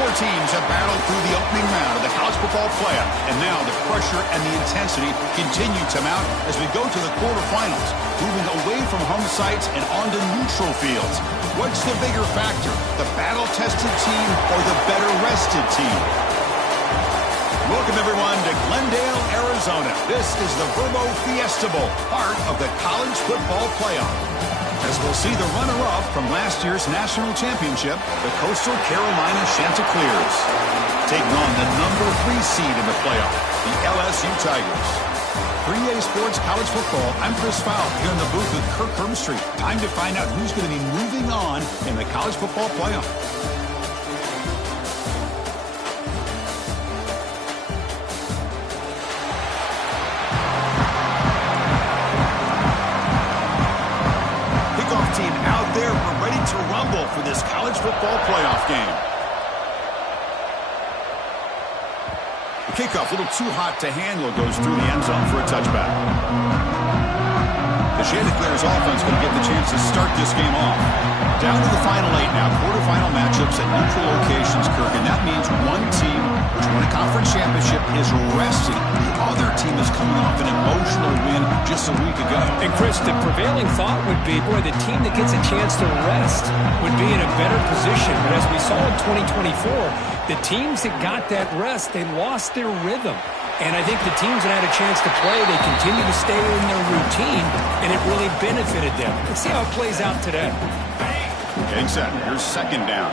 Four teams have battled through the opening round of the college football playoff, and now the pressure and the intensity continue to mount as we go to the quarterfinals, moving away from home sites and onto neutral fields. What's the bigger factor, the battle-tested team or the better-rested team? Welcome, everyone, to Glendale, Arizona. This is the Verbo Fiesta Bowl, part of the college football playoff. As we'll see the runner-up from last year's national championship, the Coastal Carolina Chanticleers, taking on the number 3 seed in the playoff, the LSU Tigers. For EA Sports College Football, I'm Chris Fowle here in the booth with Kirk Hermstreet. Time to find out who's going to be moving on in the college football playoff. Team out there, we're ready to rumble for this college football playoff game. The kickoff, a little too hot to handle, goes through the end zone for a touchback. The Chanticleers offense going to get the chance to start this game off. Down to the final 8 now, quarterfinal matchups at neutral locations, Kirk, and that means one team which won a conference championship is resting. The other team is coming off an emotional win just a week ago. And Chris, the prevailing thought would be, boy, the team that gets a chance to rest would be in a better position. But as we saw in 2024, the teams that got that rest, they lost their rhythm. And I think the teams that had a chance to play, they continue to stay in their routine, and it really benefited them. Let's see how it plays out today. Getting set. Here's second down.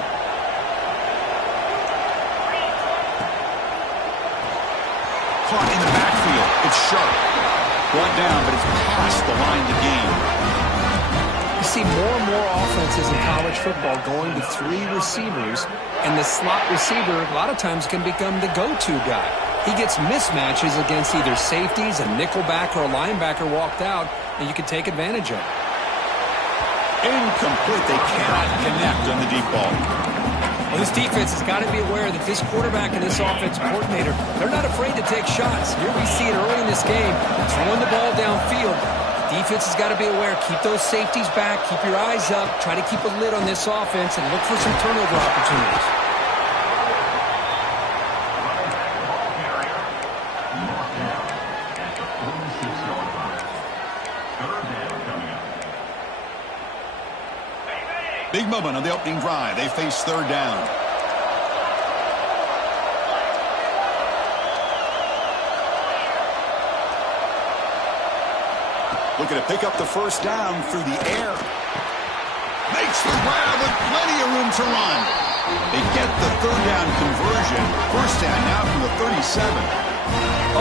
Caught in the backfield. It's sharp. Brought down, but it's past the line to gain. You see more and more offenses in college football going to 3 receivers, and the slot receiver a lot of times can become the go-to guy. He gets mismatches against either safeties, a nickelback, or a linebacker walked out, and you can take advantage of it. Incomplete. They cannot connect on the deep ball. Well, this defense has got to be aware that this quarterback and this offensive coordinator, they're not afraid to take shots. Here we see it early in this game, throwing the ball downfield. Defense has got to be aware. Keep those safeties back. Keep your eyes up. Try to keep a lid on this offense and look for some turnover opportunities. Big moment on the opening drive. They face third down. Looking to pick up the first down through the air. Makes the grab with plenty of room to run. They get the third down conversion. First down now from the 37.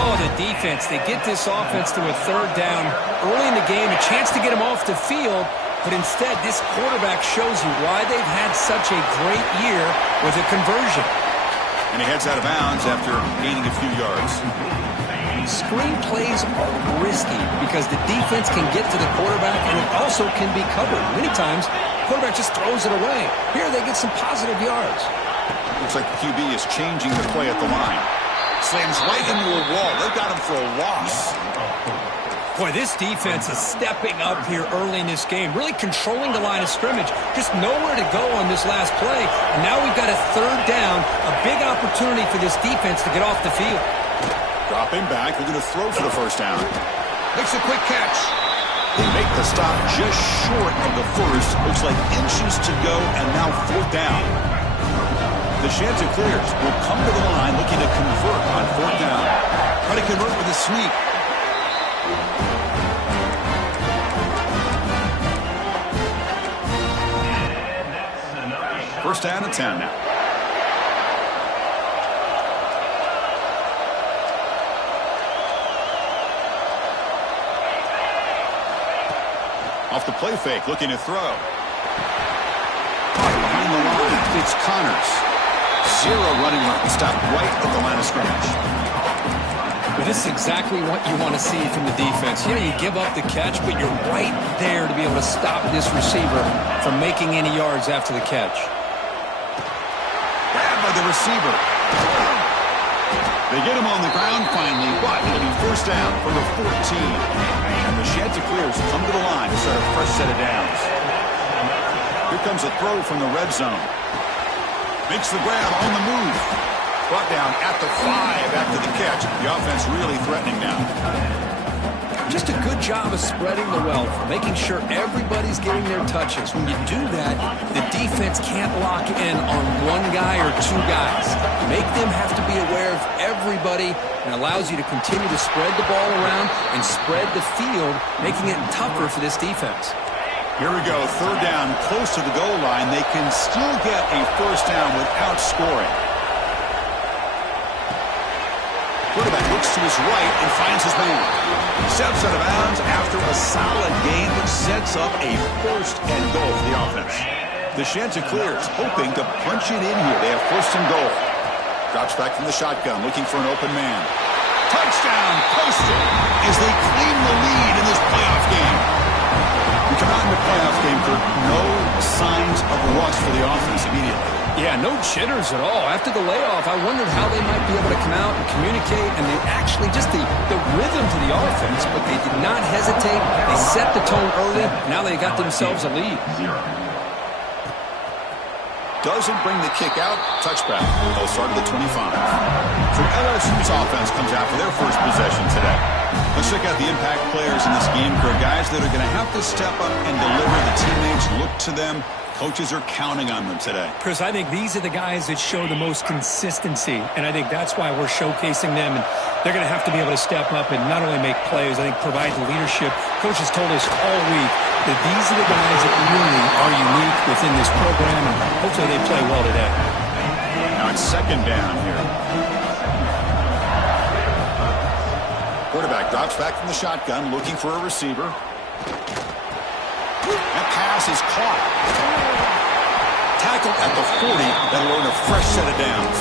Oh, the defense. They get this offense to a third down early in the game. A chance to get them off the field. But instead, this quarterback shows you why they've had such a great year with a conversion. And he heads out of bounds after gaining a few yards. Screen plays are risky because the defense can get to the quarterback and it also can be covered. Many times, the quarterback just throws it away. Here, they get some positive yards. Looks like the QB is changing the play at the line. Slams right into a wall. They've got him for a loss. Boy, this defense is stepping up here early in this game, really controlling the line of scrimmage. Just nowhere to go on this last play. And now we've got a third down, a big opportunity for this defense to get off the field. Dropping back, they're going to throw for the first down. Makes a quick catch. They make the stop just short of the first. Looks like inches to go, and now fourth down. The Chanticleers will come to the line looking to convert on fourth down. Try to convert with a sneak. First down and 10 now. Off the play fake, looking to throw. Behind the line, it's Connors. 0 running room, stopped right at the line of scrimmage. But this is exactly what you want to see from the defense. You know, you give up the catch, but you're right there to be able to stop this receiver from making any yards after the catch. Grabbed by the receiver. They get him on the ground finally, but it'll be first down from the 14. And the Chanticleers come to the line to start a fresh set of downs. Here comes a throw from the red zone. Makes the grab on the move. Brought down at the 5 after the catch. The offense really threatening now. Just a good job of spreading the wealth, making sure everybody's getting their touches. When you do that, the defense can't lock in on one guy or two guys. Make them have to be aware of everybody, and allows you to continue to spread the ball around and spread the field, making it tougher for this defense. Here we go, third down, close to the goal line. They can still get a first down without scoring. Quarterback looks to his right and finds his man. Steps out of bounds after a solid gain, which sets up a first and goal for the offense. The Ncaa26 hoping to punch it in here. They have first and goal. Drops back from the shotgun, looking for an open man. Touchdown, posted, as they claim the lead in this playoff game. We come out in the playoff game, Kurt, no signs of rust for the offense immediately. Yeah, no jitters at all. After the layoff, I wondered how they might be able to come out and communicate, and they actually just the rhythm to the offense, but they did not hesitate. They set the tone early. Now they got themselves a lead. Doesn't bring the kick out. Touchback. They'll start at the 25. So LSU's offense comes out for their first possession today. Let's check out the impact players in this game, Kurt. Guys that are going to have to step up and deliver. The teammates look to them. Coaches are counting on them today. Chris, I think these are the guys that show the most consistency, and I think that's why we're showcasing them. And they're going to have to be able to step up and not only make plays, I think provide the leadership. Coaches told us all week that these are the guys that really are unique within this program, and hopefully they play well today. Now it's second down here. Quarterback drops back from the shotgun, looking for a receiver. That pass is caught. Tackled at the 40. That'll earn a fresh set of downs.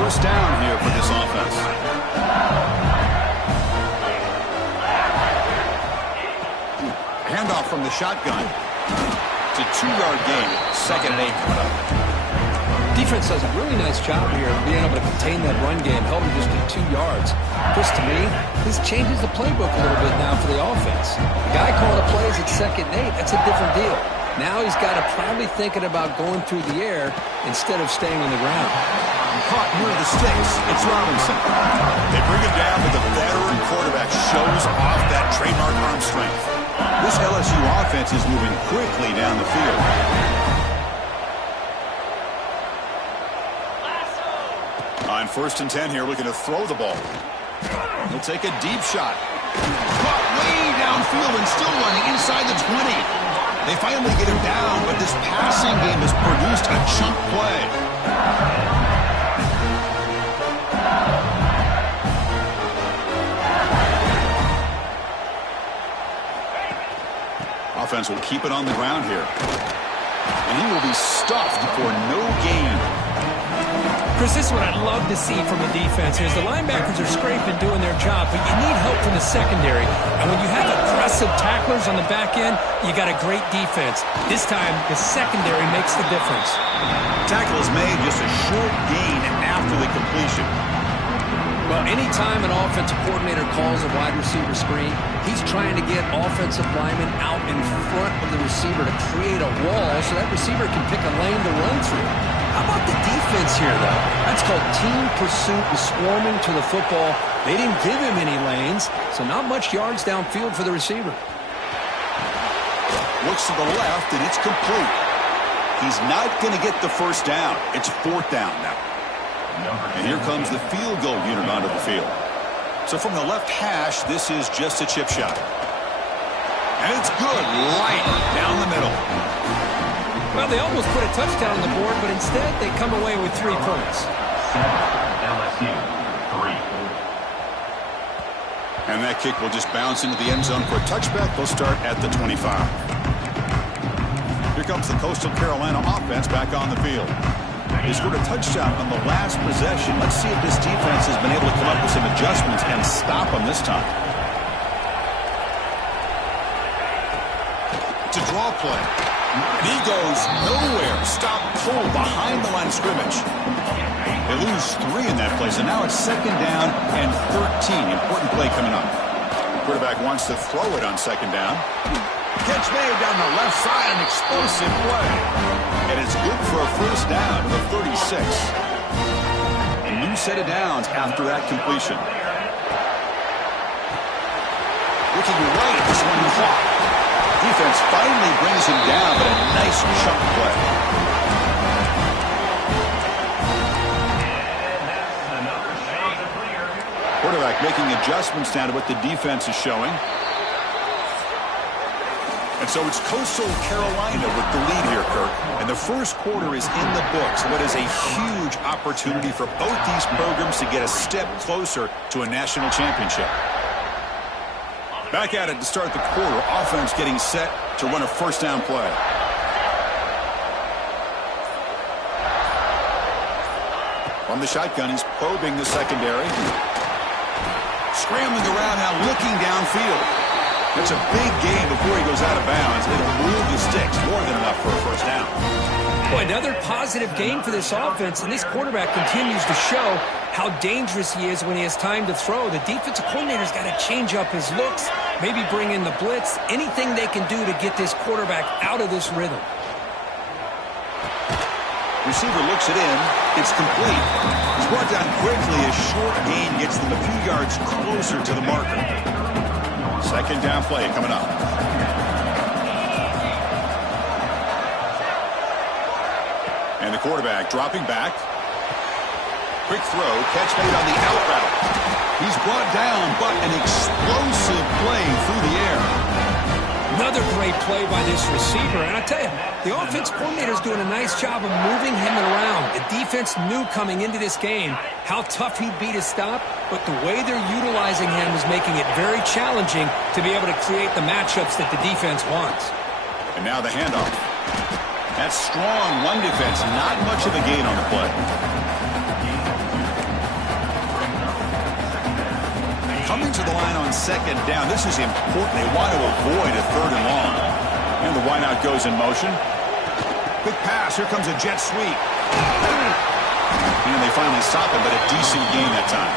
First down here for this offense. Handoff from the shotgun. It's a 2-yard gain. Second and 8 coming up. Defense does a really nice job here of being able to contain that run game, held him just to 2 yards. Chris, to me, this changes the playbook a little bit now for the offense. The guy calling the plays at second and 8, that's a different deal. Now he's got to probably thinking about going through the air instead of staying on the ground. Caught near the sticks. It's Robinson. They bring him down, but the veteran quarterback shows off that trademark arm strength. This LSU offense is moving quickly down the field. On first and 10 here, looking to throw the ball. He'll take a deep shot. Caught way downfield and still running inside the 20. They finally get him down, but this passing game has produced a chunk play. Offense will keep it on the ground here. And he will be stuffed for no gain. Chris, this is what I'd love to see from the defense is the linebackers are scraping, doing their job, but you need help from the secondary. And when you have aggressive tacklers on the back end, you got a great defense. This time, the secondary makes the difference. Tackle is made just a short gain after the completion. Well, anytime an offensive coordinator calls a wide receiver screen, he's trying to get offensive linemen out in front of the receiver to create a wall so that receiver can pick a lane to run through. How about the defense here, though? That's called team pursuit and swarming to the football. They didn't give him any lanes, so not much yards downfield for the receiver. Looks to the left, and it's complete. He's not going to get the first down. It's fourth down now. And here comes the field goal unit onto the field. So from the left hash, this is just a chip shot. And it's good, right down the middle. Well, they almost put a touchdown on the board, but instead they come away with 3 points. LSU, 3. And that kick will just bounce into the end zone for a touchback. They'll start at the 25. Here comes the Coastal Carolina offense back on the field. They scored a touchdown on the last possession. Let's see if this defense has been able to come up with some adjustments and stop them this time. It's a draw play. And he goes nowhere. Stop pull behind the line of scrimmage. They lose 3 in that place, and now it's second down and 13. Important play coming up. Quarterback wants to throw it on second down. Catch made down the left side, an explosive play. And it's good for a first down to the 36. A new set of downs after that completion. Looking right at this one clock. Defense finally brings him down, but a nice chunk play. Quarterback making adjustments down to what the defense is showing. And so it's Coastal Carolina with the lead here, Kirk. And the first quarter is in the books. What is a huge opportunity for both these programs to get a step closer to a national championship. Back at it to start the quarter. Offense getting set to run a first down play. From the shotgun, he's probing the secondary. Scrambling around now, looking downfield. It's a big game before he goes out of bounds. It'll move the sticks more than enough for a first down. Boy, another positive game for this offense, and this quarterback continues to show how dangerous he is when he has time to throw. The defensive coordinator's got to change up his looks, maybe bring in the blitz, anything they can do to get this quarterback out of this rhythm. Receiver looks it in. It's complete. He's brought down quickly. A short gain gets them a few yards closer to the marker. Second down play coming up. And the quarterback dropping back. Quick throw. Catch made on the out route. He's brought down, but an explosive play through the air. Another great play by this receiver. And I tell you, the offense coordinator is doing a nice job of moving him around. The defense knew coming into this game how tough he'd be to stop, but the way they're utilizing him is making it very challenging to be able to create the matchups that the defense wants. And now the handoff. That's strong run defense. Not much of a gain on the play. Coming to the line on second down. This is important. They want to avoid a third and long. And the wideout goes in motion. Quick pass. Here comes a jet sweep. And they finally stop it, but a decent gain that time.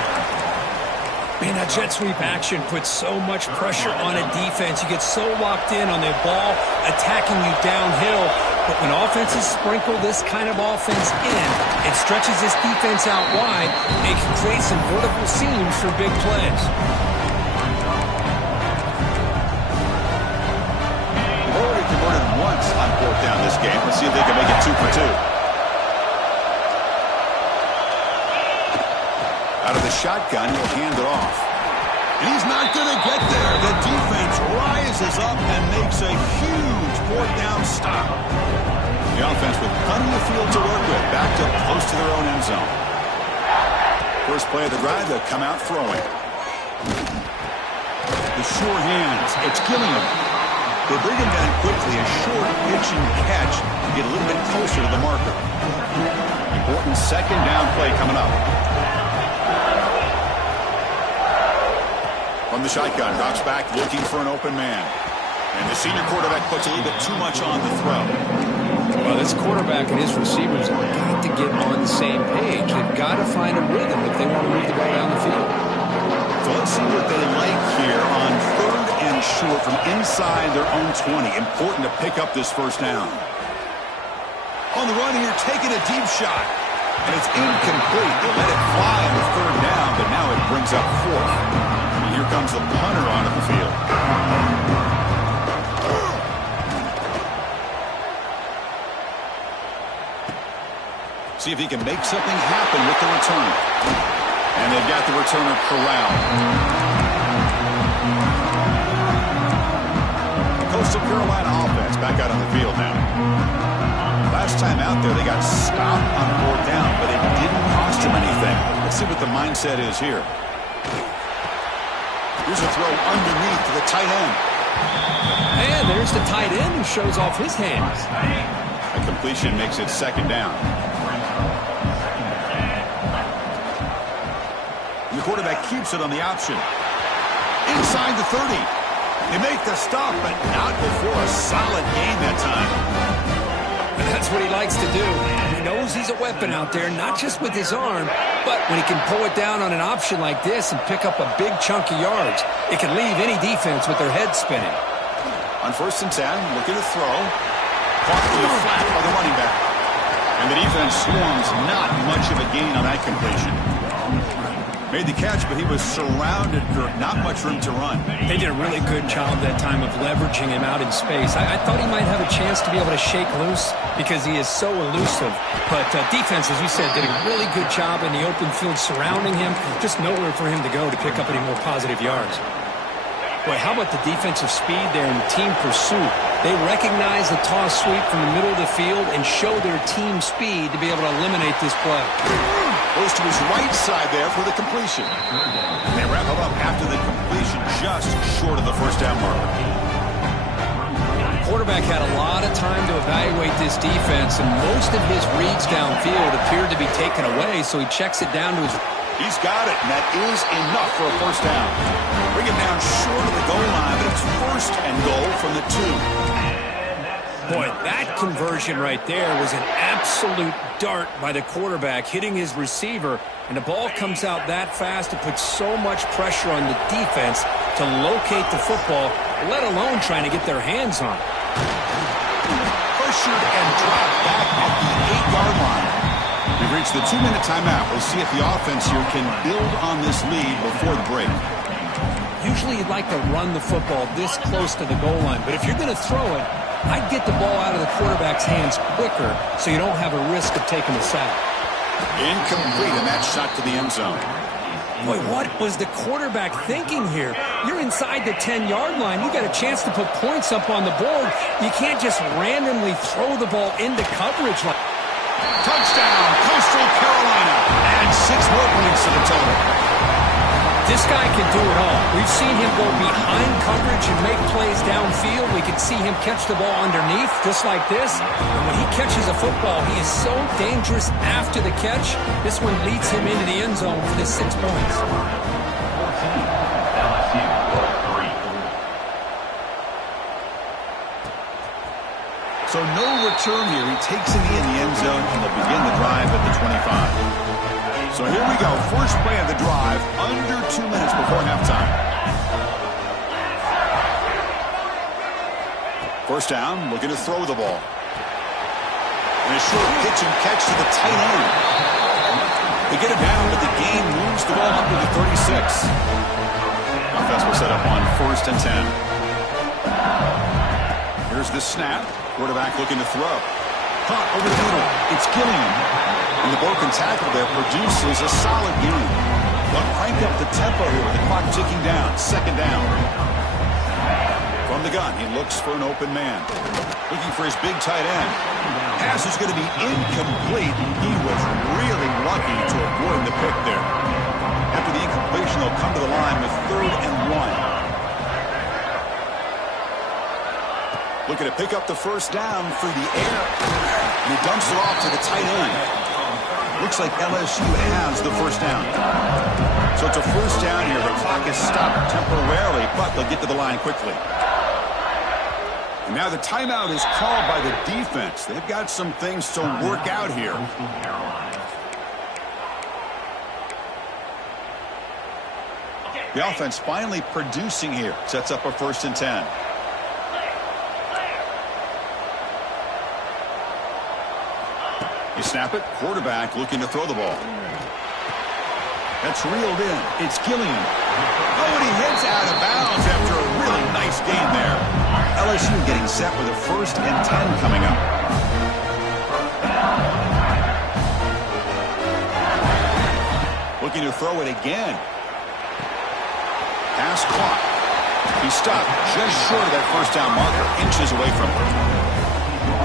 Man, that jet sweep action puts so much pressure on a defense. You get so locked in on their ball attacking you downhill. But when offenses sprinkle this kind of offense in, it stretches this defense out wide and can create some vertical seams for big plays. They've already converted once on fourth down this game. Let's see if they can make it 2 for 2. Out of the shotgun, he'll hand it off. And he's not going to get there. The defense rises up and makes a huge fourth down stop. The offense with plenty of field to work with, backed up close to their own end zone. First play of the drive, they'll come out throwing. The sure hands, it's Gilliam. They bring him down quickly, a short pitch and catch to get a little bit closer to the marker. Important second down play coming up. From the shotgun, drops back, looking for an open man. And the senior quarterback puts a little bit too much on the throw. Well, this quarterback and his receivers have got to get on the same page. They've got to find a rhythm if they want to move the ball down the field. So let's see what they like here on third and short from inside their own 20. Important to pick up this first down. On the run here, taking a deep shot. And it's incomplete. They let it fly on the third down, but now it brings up fourth. And here comes the punter onto the field. See if he can make something happen with the return. And they've got the returner corralled. Coastal Carolina offense back out on the field now. Last time out there, they got stopped on fourth down, but it didn't cost them anything. Let's see what the mindset is here. Here's a throw underneath to the tight end. And there's the tight end who shows off his hands. A completion makes it second down. And the quarterback keeps it on the option. Inside the 30. They make the stop, but not before a solid gain that time. And that's what he likes to do. He knows he's a weapon out there, not just with his arm, but when he can pull it down on an option like this and pick up a big chunk of yards, it can leave any defense with their head spinning. On 1st and 10, looking to throw. Caught in the flat by the running back. And the defense swarms, not much of a gain on that completion. Made the catch, but he was surrounded for not much room to run. They did a really good job that time of leveraging him out in space. I thought he might have a chance to be able to shake loose because he is so elusive. But defense, as you said, did a really good job in the open field surrounding him. Just nowhere for him to go to pick up any more positive yards. Boy, how about the defensive speed there in team pursuit? They recognize the toss sweep from the middle of the field and show their team speed to be able to eliminate this play. Goes to his right side there for the completion. And they wrap him up after the completion just short of the first down marker. The quarterback had a lot of time to evaluate this defense, and most of his reads downfield appeared to be taken away, so he checks it down to his... He's got it, and that is enough for a first down. Bring him down short of the goal line, but it's 1st and goal from the 2. Boy, that conversion right there was an absolute dart by the quarterback, hitting his receiver, and the ball comes out that fast. It puts so much pressure on the defense to locate the football, let alone trying to get their hands on it. Pressured and dropped back at the 8-yard line. We've reached the 2-minute timeout. We'll see if the offense here can build on this lead before the break. Usually you'd like to run the football this close to the goal line, but if you're going to throw it, I'd get the ball out of the quarterback's hands quicker so you don't have a risk of taking a sack. Incomplete, and that shot to the end zone. Boy, what was the quarterback thinking here? You're inside the 10-yard line. You got a chance to put points up on the board. You can't just randomly throw the ball into coverage like... Touchdown, Coastal Carolina. And 6 more points to the total. This guy can do it all. We've seen him go behind coverage and make plays downfield. We can see him catch the ball underneath, just like this. And when he catches a football, he is so dangerous after the catch. This one leads him into the end zone for the 6 points. So no return here. He takes it in the end zone, and they'll begin the drive at the 25. So here we go. First play of the drive, under 2 minutes before halftime. First down, looking to throw the ball. And a short pitch and catch to the tight end. They get it down, but the game moves the ball up to the 36. Offense will set up on 1st and 10. Here's the snap. Quarterback looking to throw. Caught over the middle. It's Gilliam. And the broken tackle there produces a solid gain. They'll crank up the tempo here with the clock ticking down. 2nd down. From the gun, he looks for an open man. Looking for his big tight end. Pass is going to be incomplete. He was really lucky to avoid the pick there. After the incompletion, they'll come to the line with 3rd and 1. Looking to pick up the first down through the air. And he dumps it off to the tight end. Looks like LSU has the first down. So it's a first down here. The clock is stopped temporarily, but they'll get to the line quickly. And now the timeout is called by the defense. They've got some things to work out here. The offense finally producing here. Sets up a 1st and 10. You snap it, quarterback looking to throw the ball. That's reeled in. It's Gilliam. Oh, and he heads out of bounds after a really nice gain there. LSU getting set with a 1st and 10 coming up. Looking to throw it again. Pass caught. He stopped just short of that first down marker, inches away from it.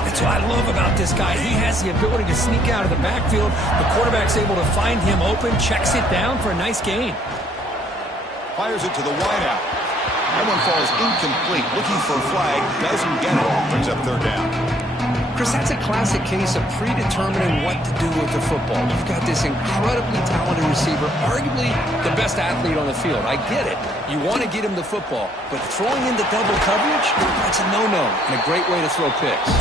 That's what I love about this guy. He has the ability to sneak out of the backfield. The quarterback's able to find him open, checks it down for a nice gain. Fires it to the wideout. That one falls incomplete. Looking for a flag, doesn't get it. Brings up 3rd down. Chris, that's a classic case of predetermining what to do with the football. You've got this incredibly talented receiver, arguably the best athlete on the field. I get it. You want to get him the football, but throwing into double coverage, that's a no-no and a great way to throw picks.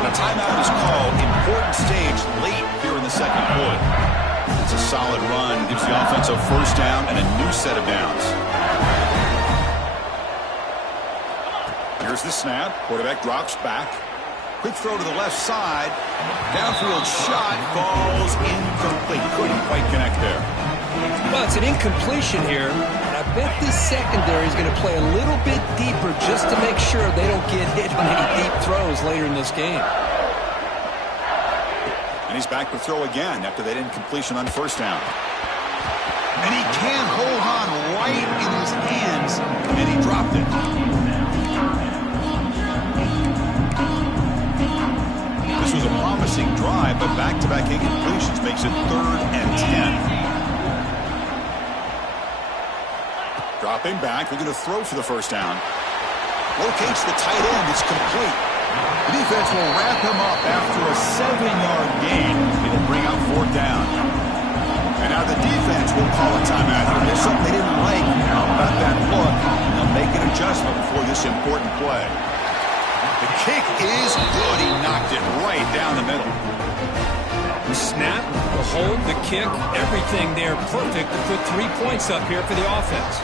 Now, timeout is called. Important stage late here in the 2nd quarter. It's a solid run. Gives the offense a first down and a new set of downs. Here's the snap. Quarterback drops back. Quick throw to the left side. Downfield shot falls incomplete. Couldn't quite connect there. Well, it's an incompletion here. And I bet this secondary is going to play a little bit deeper just to make sure they don't get hit on any deep throws later in this game. And he's back to throw again after that incompletion on first down. And he can't hold on right in his hands, and he dropped it. This was a promising drive, but back-to-back incompletions makes it 3rd and 10. Dropping back, we're going to throw for the first down. Locates the tight end, it's complete. The defense will wrap him up after a 7-yard gain. It'll bring out 4th down. And now the defense will call a timeout here. There's something they didn't like about that look. They'll make an adjustment before this important play. The kick is good. He knocked it right down the middle. The snap, the hold, the kick, everything there perfect to put 3 points up here for the offense.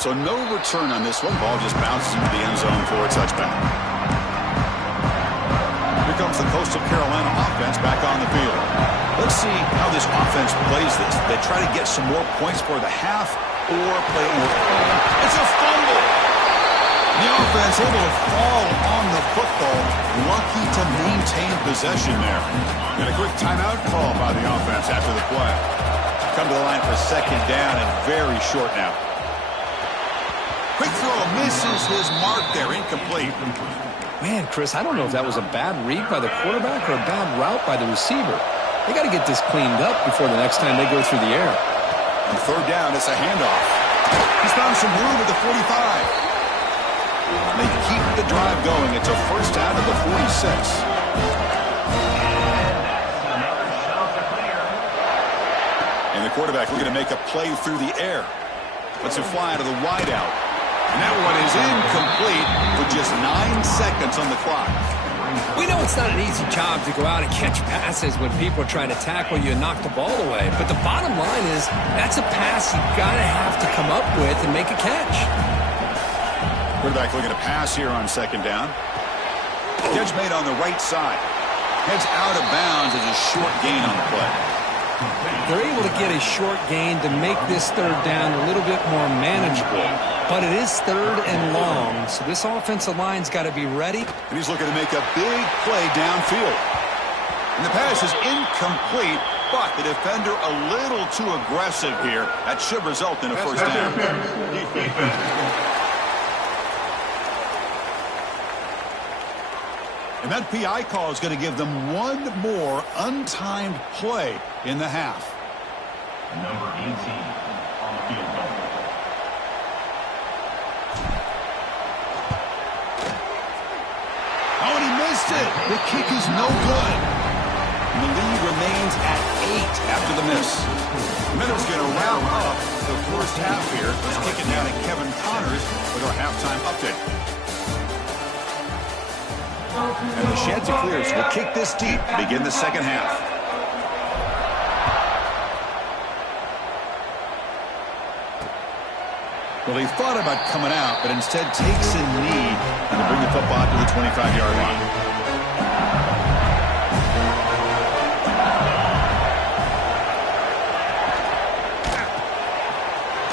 So no return on this one. Ball just bounces into the end zone for a touchback. Here comes the Coastal Carolina offense back on the field. Let's see how this offense plays this. They try to get some more points for the half or play more. It's a fumble. The offense able to fall on the football. Lucky to maintain possession there. And a quick timeout call by the offense after the play. Come to the line for 2nd down and very short now. Quick throw misses his mark there. Incomplete. Man, Chris, I don't know if that was a bad read by the quarterback or a bad route by the receiver. They got to get this cleaned up before the next time they go through the air. On 3rd down, it's a handoff. He's found some room at the 45. They keep the drive going. It's a first down at the 46. And the quarterback looking to make a play through the air. Lets it fly to the wideout. And that one is incomplete with just 9 seconds on the clock. We know it's not an easy job to go out and catch passes when people are trying to tackle you and knock the ball away. But the bottom line is that's a pass you got to have to come up with and make a catch. Quarterback looking to pass here on 2nd down. Catch made on the right side. Heads out of bounds as a short gain on the play. They're able to get a short gain to make this 3rd down a little bit more manageable. But it is 3rd and long, so this offensive line's got to be ready. And he's looking to make a big play downfield. And the pass is incomplete, but the defender a little too aggressive here. That should result in a first down. And that PI call is going to give them one more untimed play in the half. Number 18 on the field. Oh, and he missed it. The kick is no good. And the lead remains at 8 after the miss. Miller's going to wrap up the first half here. Let's kick it down to Kevin Connors with our halftime update. And the Chanticleers will kick this deep to begin the second half. Well, he thought about coming out, but instead takes a knee and to bring the football to the 25-yard line.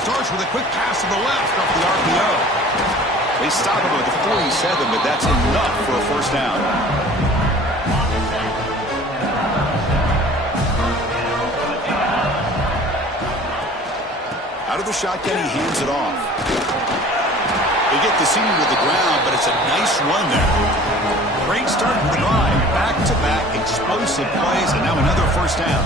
Starts with a quick pass to the left off the RPO. They stop him with the 47, but that's enough for a first down. Out of the shotgun, he hands it off. They get the senior to the ground, but it's a nice run there. Great start to the drive. Back-to-back explosive plays, and now another first down.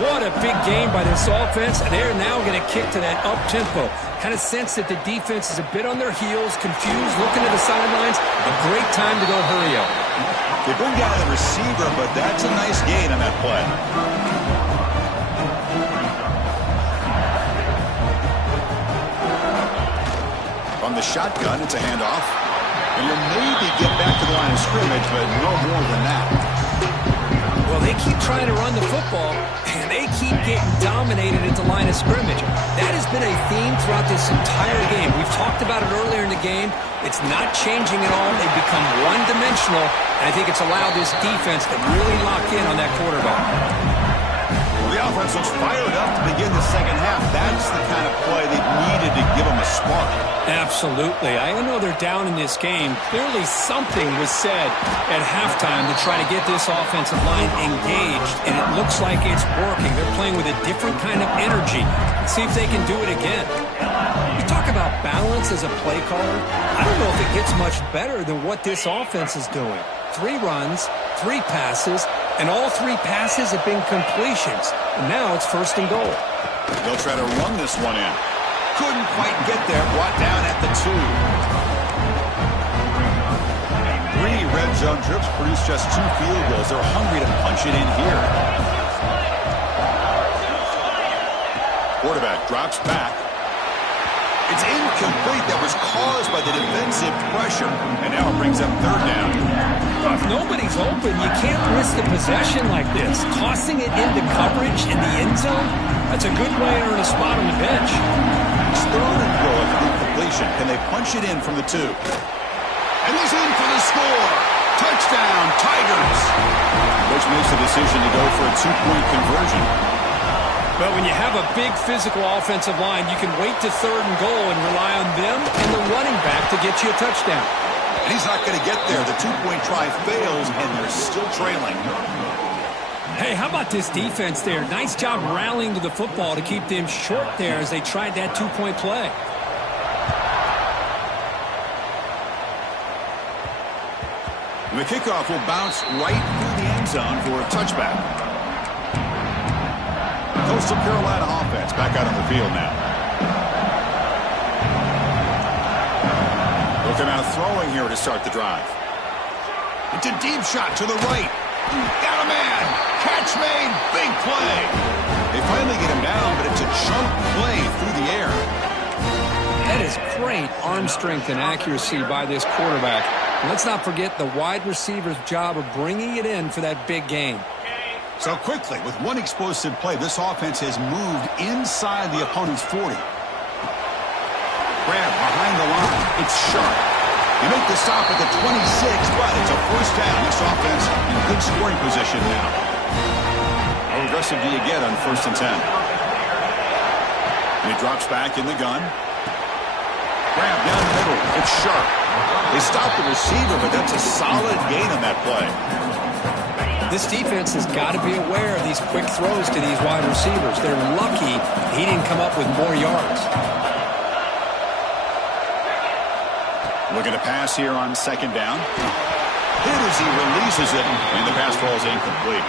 What a big game by this offense. They're now going to kick to that up-tempo. Kind of sense that the defense is a bit on their heels, confused, looking to the sidelines. A great time to go hurry up. They bring down the receiver, but that's a nice gain on that play. From the shotgun, it's a handoff. And you'll maybe get back to the line of scrimmage, but no more than that. Well, they keep trying to run the football, and they keep getting dominated at the line of scrimmage. That has been a theme throughout this entire game. We've talked about it earlier in the game. It's not changing at all. They've become one-dimensional, and I think it's allowed this defense to really lock in on that quarterback. Well, the offense looks fired up to begin the second half. That's the kind of play they've needed to give them a spark. Absolutely. I know they're down in this game. Clearly something was said at halftime to try to get this offensive line engaged, and it looks like it's working. They're playing with a different kind of energy. Let's see if they can do it again. You talk about balance as a play caller. I don't know if it gets much better than what this offense is doing. 3 runs, 3 passes, and all 3 passes have been completions. And now it's 1st and goal. They'll try to run this one in. Couldn't quite get there. Brought down at the 2. 3 red zone trips produce just 2 field goals. They're hungry to punch it in here. Quarterback drops back. It's incomplete. That was caused by the defensive pressure. And now it brings up 3rd down. If nobody's open, you can't risk the possession like this. Tossing it into coverage in the end zone, that's a good way to earn a spot on the bench. It's 3rd and goal after the completion. Can they punch it in from the 2? And he's in for the score. Touchdown, Tigers. Which makes the decision to go for a 2-point conversion. But when you have a big physical offensive line, you can wait to 3rd and goal and rely on them and the running back to get you a touchdown. And he's not going to get there. The 2-point try fails, and they're still trailing. Hey, how about this defense there? Nice job rallying to the football to keep them short there as they tried that 2-point play. The kickoff will bounce right through the end zone for a touchback. Coastal Carolina offense back out on the field now. They'll come out throwing here to start the drive. It's a deep shot to the right. Got a man. Catch made. Big play. They finally get him down, but it's a chunk play through the air. That is great arm strength and accuracy by this quarterback. And let's not forget the wide receiver's job of bringing it in for that big game. So quickly, with one explosive play, this offense has moved inside the opponent's 40. Grab behind the line. It's sharp. You make the stop at the 26, but it's a 1st down. This offense in good scoring position now. How aggressive do you get on 1st and 10? And he drops back in the gun. Grab down the middle. It's sharp. They stop the receiver, but that's a solid gain on that play. This defense has got to be aware of these quick throws to these wide receivers. They're lucky he didn't come up with more yards. Looking to pass here on 2nd down. Hit as he releases it, and the pass falls incomplete.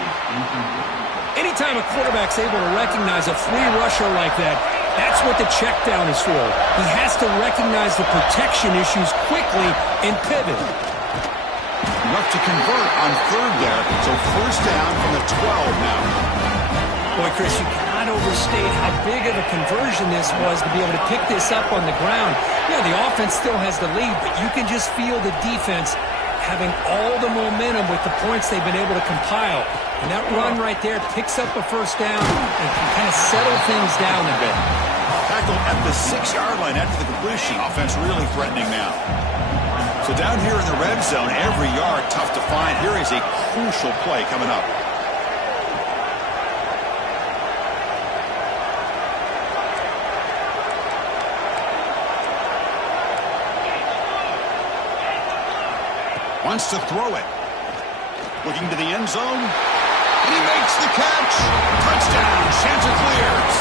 Anytime a quarterback's able to recognize a free rusher like that, that's what the check down is for. He has to recognize the protection issues quickly and pivot. Enough to convert on 3rd there, so 1st down from the 12 now. Boy, Chris, you cannot overstate how big of a conversion this was to be able to pick this up on the ground. Yeah, the offense still has the lead, but you can just feel the defense having all the momentum with the points they've been able to compile. And that run right there picks up a 1st down and can kind of settle things down a bit. Tackled at the 6-yard line after the completion. Offense really threatening now. So down here in the red zone, every yard tough to find. Here is a crucial play coming up. Wants to throw it. Looking to the end zone. And he makes the catch. Touchdown. Santa clears.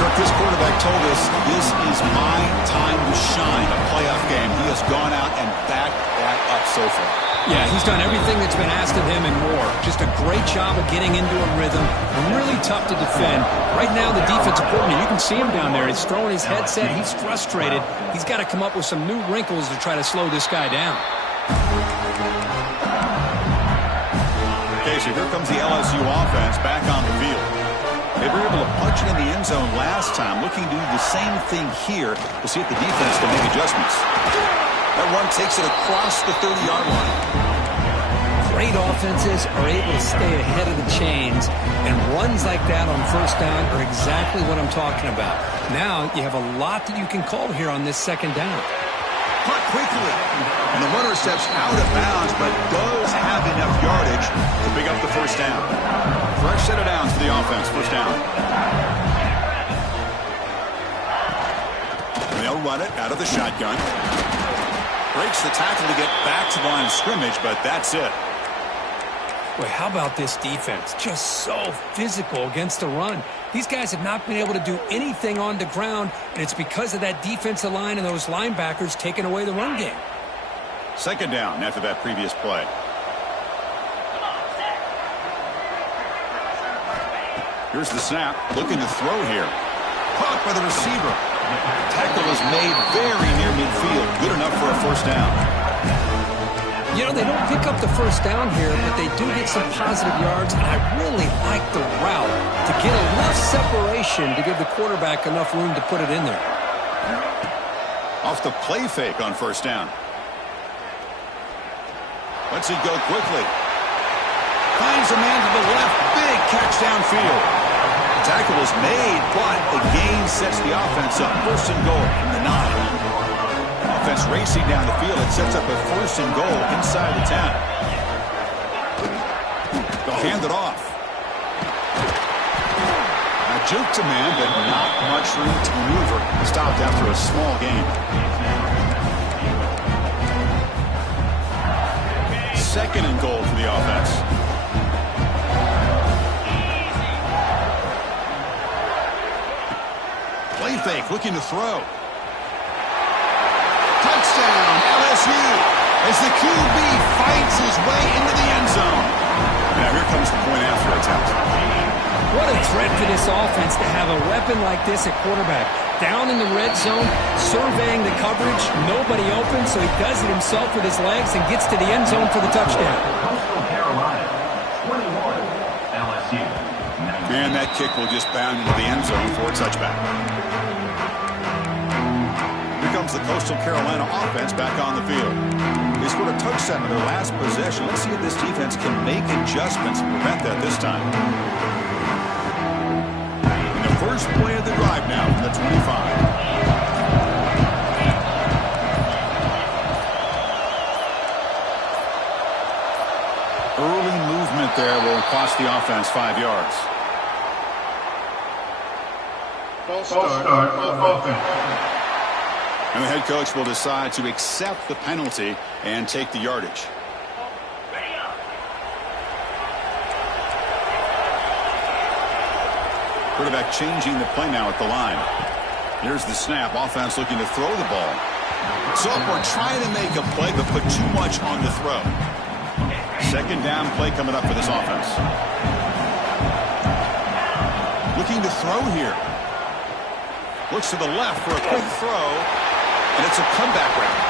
Kirk, this quarterback told us this is my time to shine, a playoff game. He has gone out and backed that up so far. Yeah, he's done everything that's been asked of him and more. Just a great job of getting into a rhythm. Really tough to defend. Right now, the defensive coordinator, you can see him down there. He's throwing his headset. He's frustrated. He's got to come up with some new wrinkles to try to slow this guy down. Okay, so here comes the LSU offense back on the field. They were able to punch it in the end zone last time, looking to do the same thing here to see if the defense can make adjustments. That run takes it across the 30-yard line. great offenses are able to stay ahead of the chains, and runs like that on first down are exactly what I'm talking about. Now you have a lot that you can call here on this second down. Caught quickly, and the runner steps out of bounds, but does have enough yardage to pick up the first down. Fresh set of downs for the offense, first down. They'll run it out of the shotgun. Breaks the tackle to get back to the line of scrimmage, but that's it. Boy, how about this defense? Just so physical against the run. These guys have not been able to do anything on the ground, and it's because of that defensive line and those linebackers taking away the run game. Second down after that previous play. Here's the snap. Looking to throw here. Caught by the receiver. Tackle is made very near midfield. Good enough for a first down. You know, they don't pick up the first down here, but they do get some positive yards, and I really like the route to get enough separation to give the quarterback enough room to put it in there. Off the play fake on first down. Lets it go quickly. Finds a man to the left. Big catch downfield. The tackle is made, but the gain sets the offense up. First and goal from the 9. Offense racing down the field. It sets up a first and goal inside the 10. They'll hand it off. A juke to man, but not much room to maneuver. Stopped after a small gain. Second and goal for the offense. Play fake, looking to throw. Touchdown, LSU, as the QB fights his way into the end zone. Now here comes the point after attempt. What a threat for this offense to have a weapon like this at quarterback. Down in the red zone, surveying the coverage, nobody open, so he does it himself with his legs and gets to the end zone for the touchdown. And that kick will just bound into the end zone for a touchback. Here comes the Coastal Carolina offense back on the field. They scored a touchdown in their last possession. Let's see if this defense can make adjustments and prevent that this time. And the first play of the drive now from the 25. Early movement there will cost the offense 5 yards. And the head coach will decide to accept the penalty and take the yardage. Quarterback changing the play now at the line. Here's the snap. Offense looking to throw the ball. So we're trying to make a play, but put too much on the throw. Second down play coming up for this offense. Looking to throw here. Looks to the left for a quick throw, and it's a comeback route.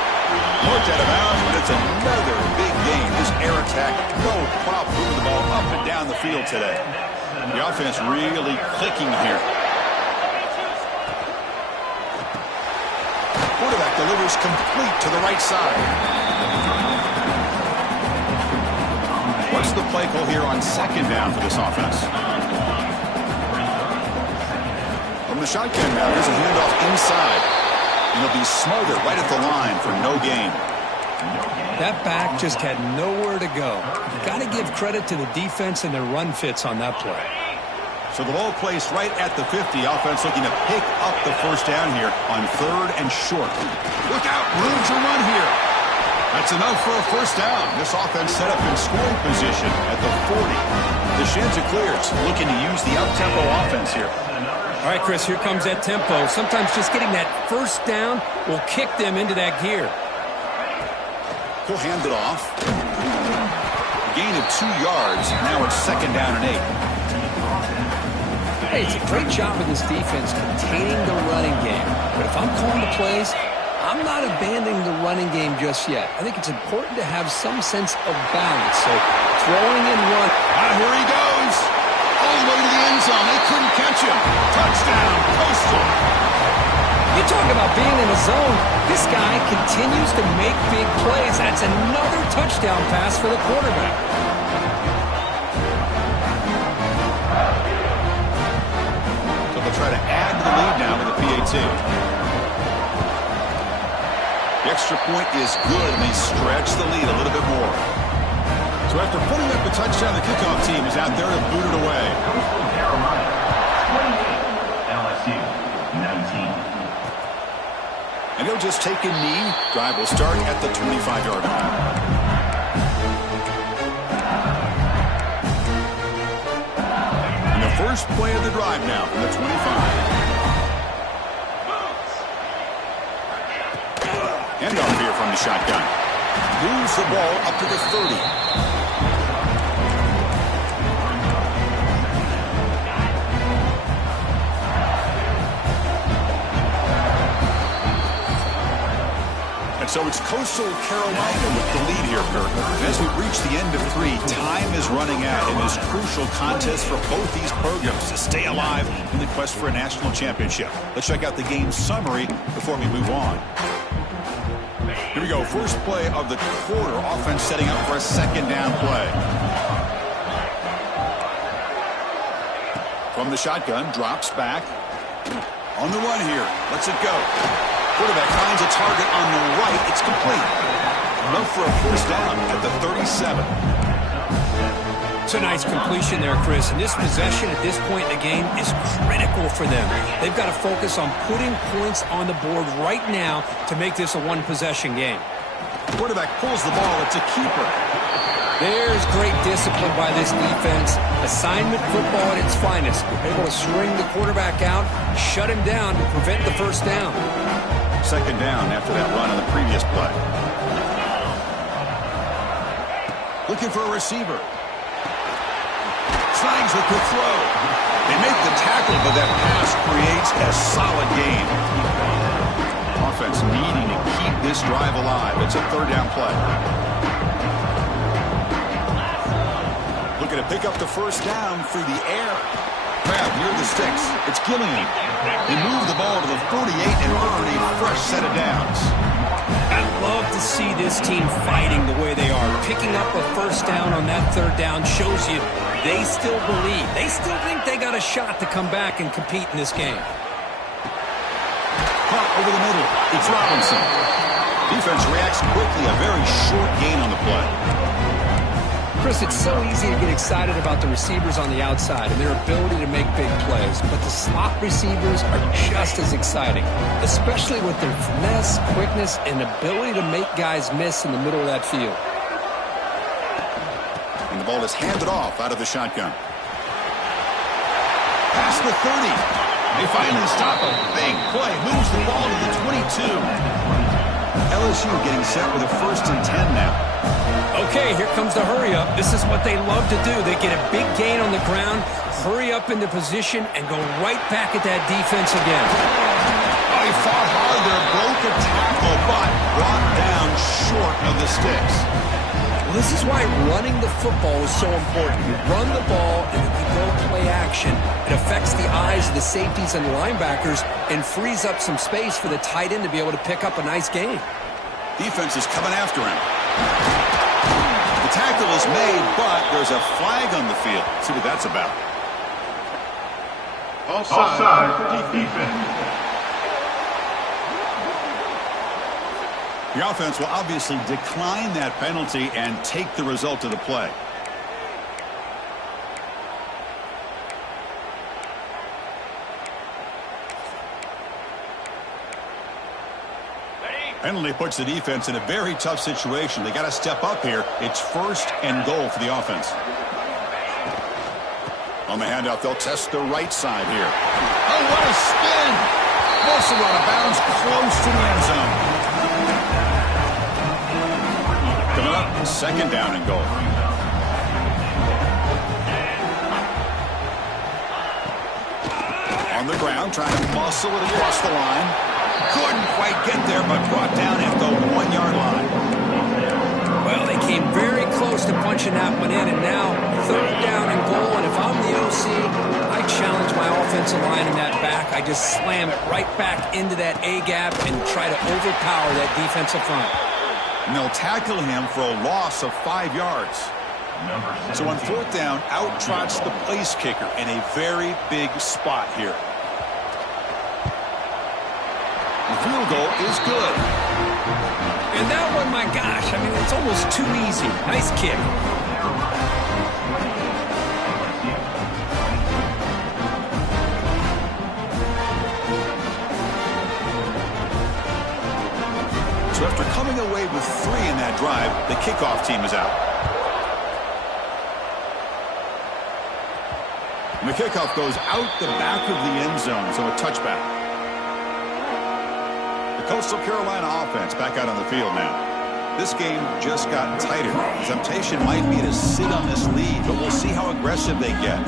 Marked out of bounds, but it's another big gain. This air attack, no problem moving the ball up and down the field today. The offense really clicking here. Quarterback delivers complete to the right side. What's the play call here on second down for this offense? From the shotgun now, there's a handoff inside. And he'll be smothered right at the line for no gain. That back just had nowhere to go. Got to give credit to the defense and their run fits on that play. So the ball placed right at the 50. Offense looking to pick up the first down here on third and short. Look out, room to run here. That's enough for a first down. This offense set up in scoring position at the 40. The Ncaa26 looking to use the up-tempo offense here. All right, Chris, here comes that tempo. Sometimes just getting that first down will kick them into that gear. He'll hand it off. A gain of 2 yards. Now it's second down and 8. Hey, it's a great job of this defense containing the running game. But if I'm calling the plays, I'm not abandoning the running game just yet. I think it's important to have some sense of balance. So throwing and run. Here he goes. All the way to the end zone. They couldn't catch him. Touchdown, Coastal. You talk about being in the zone. This guy continues to make big plays. That's another touchdown pass for the quarterback. So they'll try to add to the lead now with the PAT. The extra point is good, and they stretch the lead a little bit more. So after putting up the touchdown, the kickoff team is out there to boot it away. Carolina, 28. LSU, 19. And he'll just take a knee. Drive will start at the 25-yard line. And the first play of the drive now from the 25. Handoff here from the shotgun. Moves the ball up to the 30. So it's Coastal Carolina with the lead here, Kirk. As we reach the end of 3, time is running out in this crucial contest for both these programs to stay alive in the quest for a national championship. Let's check out the game summary before we move on. Here we go. First play of the quarter. Offense setting up for a second down play. From the shotgun, drops back. On the run here. Lets it go. Quarterback finds a target on the right. It's complete. Enough for a first down at the 37. It's a nice completion there, Chris. And this possession at this point in the game is critical for them. They've got to focus on putting points on the board right now to make this a one-possession game. Quarterback pulls the ball. It's a keeper. There's great discipline by this defense. Assignment football at its finest. They're able to string the quarterback out, shut him down, and prevent the first down. Second down after that run on the previous play. Looking for a receiver. Snags the quick throw. They make the tackle, but that pass creates a solid gain. Offense needing to keep this drive alive. It's a third down play. Looking to pick up the first down through the air. Grab near the sticks. It's Gillian. They move the ball to the 48 and earn a fresh set of downs. I love to see this team fighting the way they are. Picking up a first down on that third down shows you they still believe. They still think they got a shot to come back and compete in this game. Caught over the middle. It's Robinson. Defense reacts quickly. A very short gain on the play. Chris, it's so easy to get excited about the receivers on the outside and their ability to make big plays, but the slot receivers are just as exciting, especially with their finesse, quickness, and ability to make guys miss in the middle of that field. And the ball is handed off out of the shotgun. Past the 30. They finally stop a big play. Moves the ball to the 22. LSU getting set with a 1st and 10 now. Okay, here comes the hurry up. This is what they love to do. They get a big gain on the ground, hurry up into position, and go right back at that defense again. Oh, he fought hard there, broke a tackle, but brought down short of the sticks. Well, this is why running the football is so important. You run the ball, and if you go play action, it affects the eyes of the safeties and the linebackers and frees up some space for the tight end to be able to pick up a nice gain. Defense is coming after him. The tackle is made, but there's a flag on the field. Let's see what that's about. Offside defense. The offense will obviously decline that penalty and take the result of the play. Penalty puts the defense in a very tough situation. They got to step up here. It's 1st and goal for the offense. On the handoff, they'll test the right side here. Oh, what a spin! Also out of bounds, close to the end zone. Coming up, 2nd down and goal. On the ground, trying to muscle it across the line. Couldn't quite get there, but brought down at the 1-yard line. Well, they came very close to punching that one in, and now 3rd down and goal. And if I'm the OC, I challenge my offense offensive line in that back, I just slam it right back into that A-gap and try to overpower that defensive front. And they'll tackle him for a loss of 5 yards. So on fourth down, out trots the place kicker in a very big spot here. The field goal is good. And that one, my gosh, I mean, it's almost too easy. Nice kick. So after coming away with 3 in that drive, the kickoff team is out. And the kickoff goes out the back of the end zone, so a touchback. The Coastal Carolina offense back out on the field now. This game just got tighter. The temptation might be to sit on this lead, but we'll see how aggressive they get.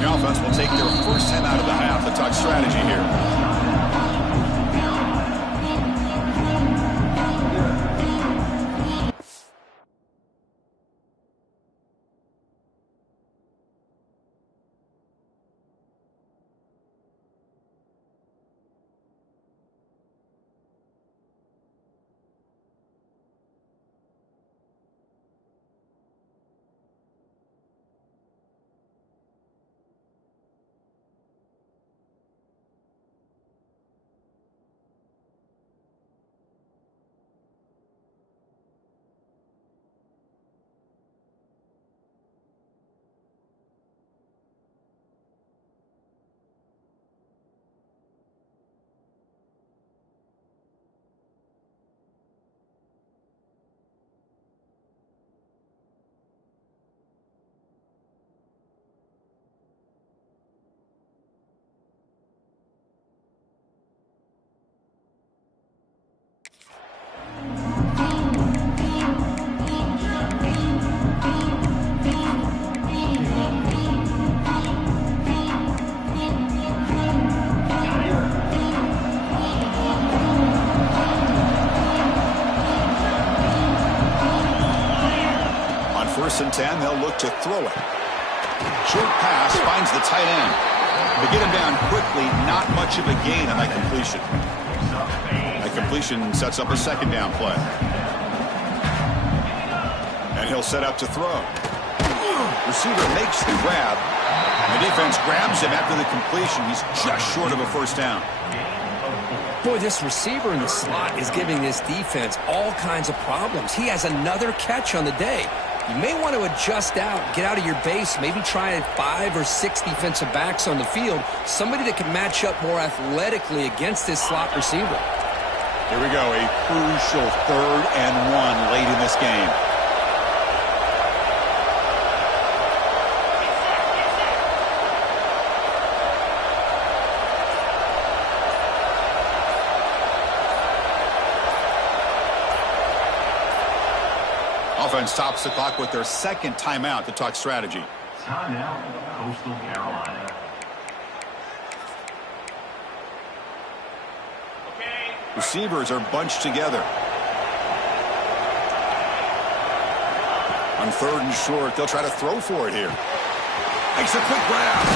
The offense will take their first time out of the half to talk strategy here. First and 10, they'll look to throw it. Short pass finds the tight end. They get him down quickly, not much of a gain on that completion. That completion sets up a second down play. And he'll set up to throw. Receiver makes the grab. The defense grabs him after the completion. He's just short of a first down. Boy, this receiver in the slot is giving this defense all kinds of problems. He has another catch on the day. You may want to adjust out, get out of your base, maybe try 5 or 6 defensive backs on the field, somebody that can match up more athletically against this slot receiver. Here we go, a crucial 3rd and 1 late in this game. Offense tops the clock with their second timeout to talk strategy. Timeout, Coastal Carolina. Receivers are bunched together. On 3rd and short, they'll try to throw for it here. Makes a quick grab.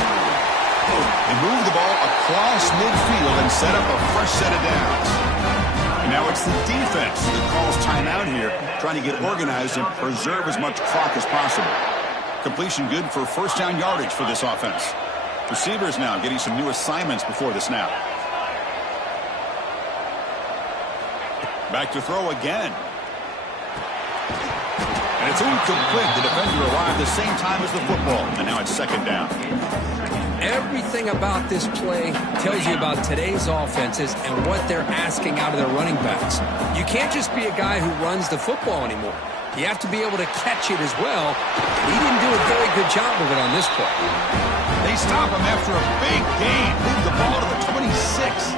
They move the ball across midfield and set up a fresh set of downs. Now it's the defense that calls timeout here, trying to get organized and preserve as much clock as possible. Completion good for first down yardage for this offense. Receivers now getting some new assignments before the snap. Back to throw again. And it's incomplete. The defender arrived the same time as the football, and now it's second down. Everything about this play tells you about today's offenses and what they're asking out of their running backs. You can't just be a guy who runs the football anymore. You have to be able to catch it as well. He didn't do a very good job of it on this play. They stop him after a big gain. Move the ball to the 26.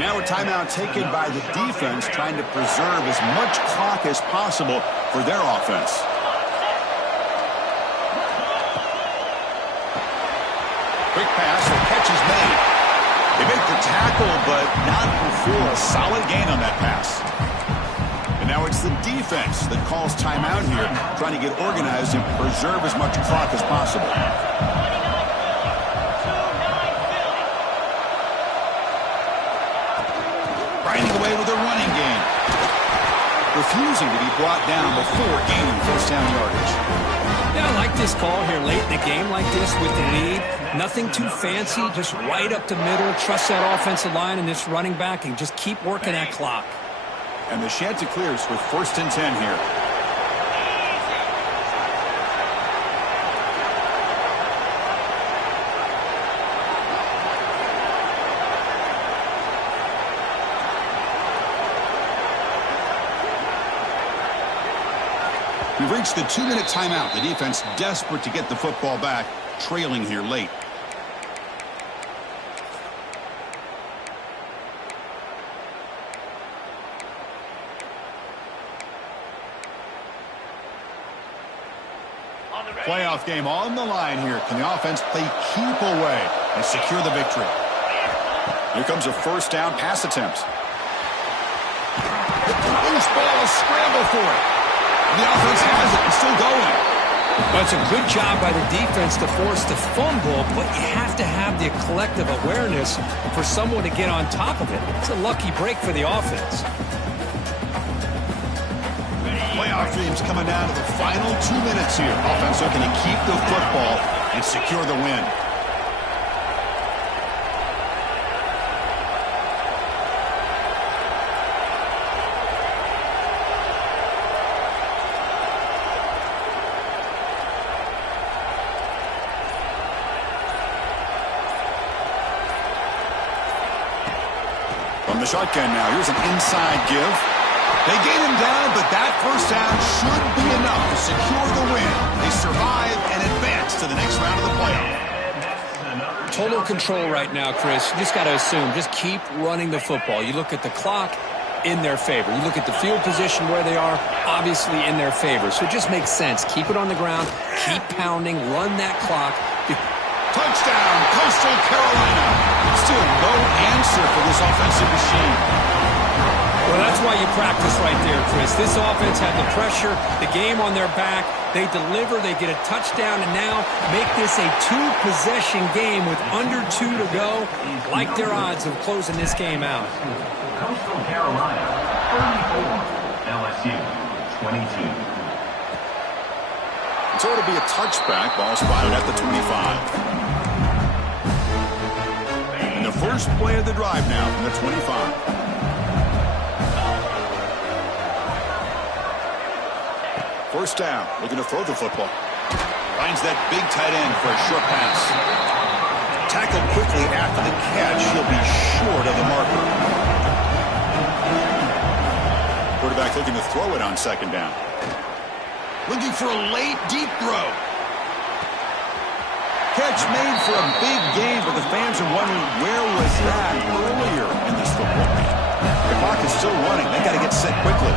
Now a timeout taken by the defense, trying to preserve as much clock as possible for their offense. Quick pass, the catch is made. They make the tackle, but not before a solid gain on that pass. And now it's the defense that calls timeout here, trying to get organized and preserve as much clock as possible. Grinding away with a running game. Refusing to be brought down before gaining first down yardage. Yeah, I like this call here late in the game like this with the lead. Nothing too fancy, just right up the middle. Trust that offensive line and this running back and just keep working that clock. And the Ncaa clears with 1st and 10 here. We've reached the 2-minute timeout. The defense desperate to get the football back, trailing here late. Playoff game on the line here. Can the offense play keep away and secure the victory? Here comes a first down pass attempt. Loose ball, a scramble for it. The offense has it and still going. Well, it's a good job by the defense to force the fumble, but you have to have the collective awareness for someone to get on top of it. It's a lucky break for the offense. Playoff dreams coming down to the final 2 minutes here. Offense looking to keep the football and secure the win. From the shotgun now, here's an inside give. They gain him down, but that first down should be enough to secure the win. They survive and advance to the next round of the playoff. Total control right now, Chris. You just got to assume, just keep running the football. You look at the clock, in their favor. You look at the field position where they are, obviously in their favor. So it just makes sense. Keep it on the ground, keep pounding, run that clock. Touchdown, Coastal Carolina. Still no answer for this offensive machine. Well, that's why you practice right there, Chris. This offense had the pressure, the game on their back. They deliver, they get a touchdown, and now make this a 2-possession game with under 2 to go. Like their odds of closing this game out. Coastal Carolina, 34. LSU, 22. So it'll be a touchback. Ball spotted at the 25. And the first play of the drive now from the 25. First down, looking to throw the football. Finds that big tight end for a short pass. Tackled quickly after the catch. He'll be short of the marker. Quarterback looking to throw it on second down. Looking for a late, deep throw. Catch made for a big gain, but the fans are wondering where was that earlier in this football game. The clock is still running. They got to get set quickly.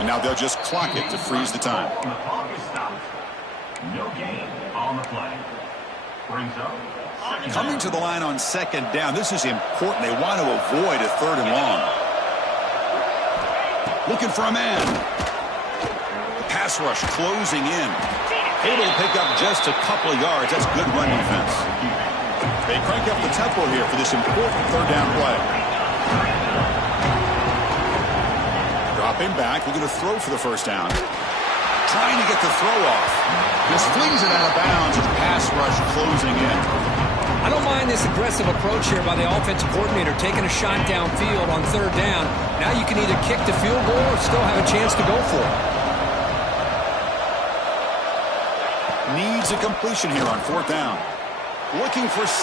And now they'll just clock it to freeze the time. The clock is stopped. No gain on the play. Brings up Coming to the line on second down. This is important. They want to avoid a 3rd and long. Looking for a man. The pass rush closing in. Able to pick up just a couple of yards. That's good run defense. They crank up the tempo here for this important 3rd down play. Dropping back, looking to throw for the first down. Trying to get the throw off. Just flings it out of bounds as pass rush closing in. I don't mind this aggressive approach here by the offensive coordinator, taking a shot downfield on 3rd down. Now you can either kick the field goal or still have a chance to go for it. Needs a completion here on 4th down. Looking for 6.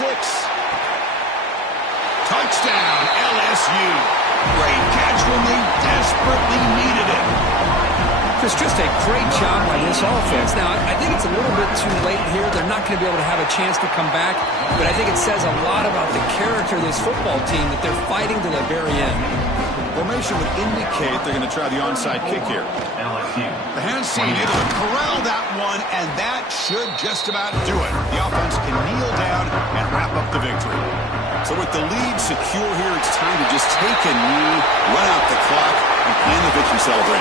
Touchdown, LSU. Great catch when they desperately needed it. It's just a great job by this offense. Now, I think it's a little bit too late here. They're not going to be able to have a chance to come back, but I think it says a lot about the character of this football team that they're fighting to the very end. Formation would indicate they're going to try the onside kick here. LSU. The hands team able to corral that one, and that should just about do it. The offense can kneel down and wrap up the victory. So with the lead secure here, it's time to just take a knee, run out the clock, and plan the victory celebration.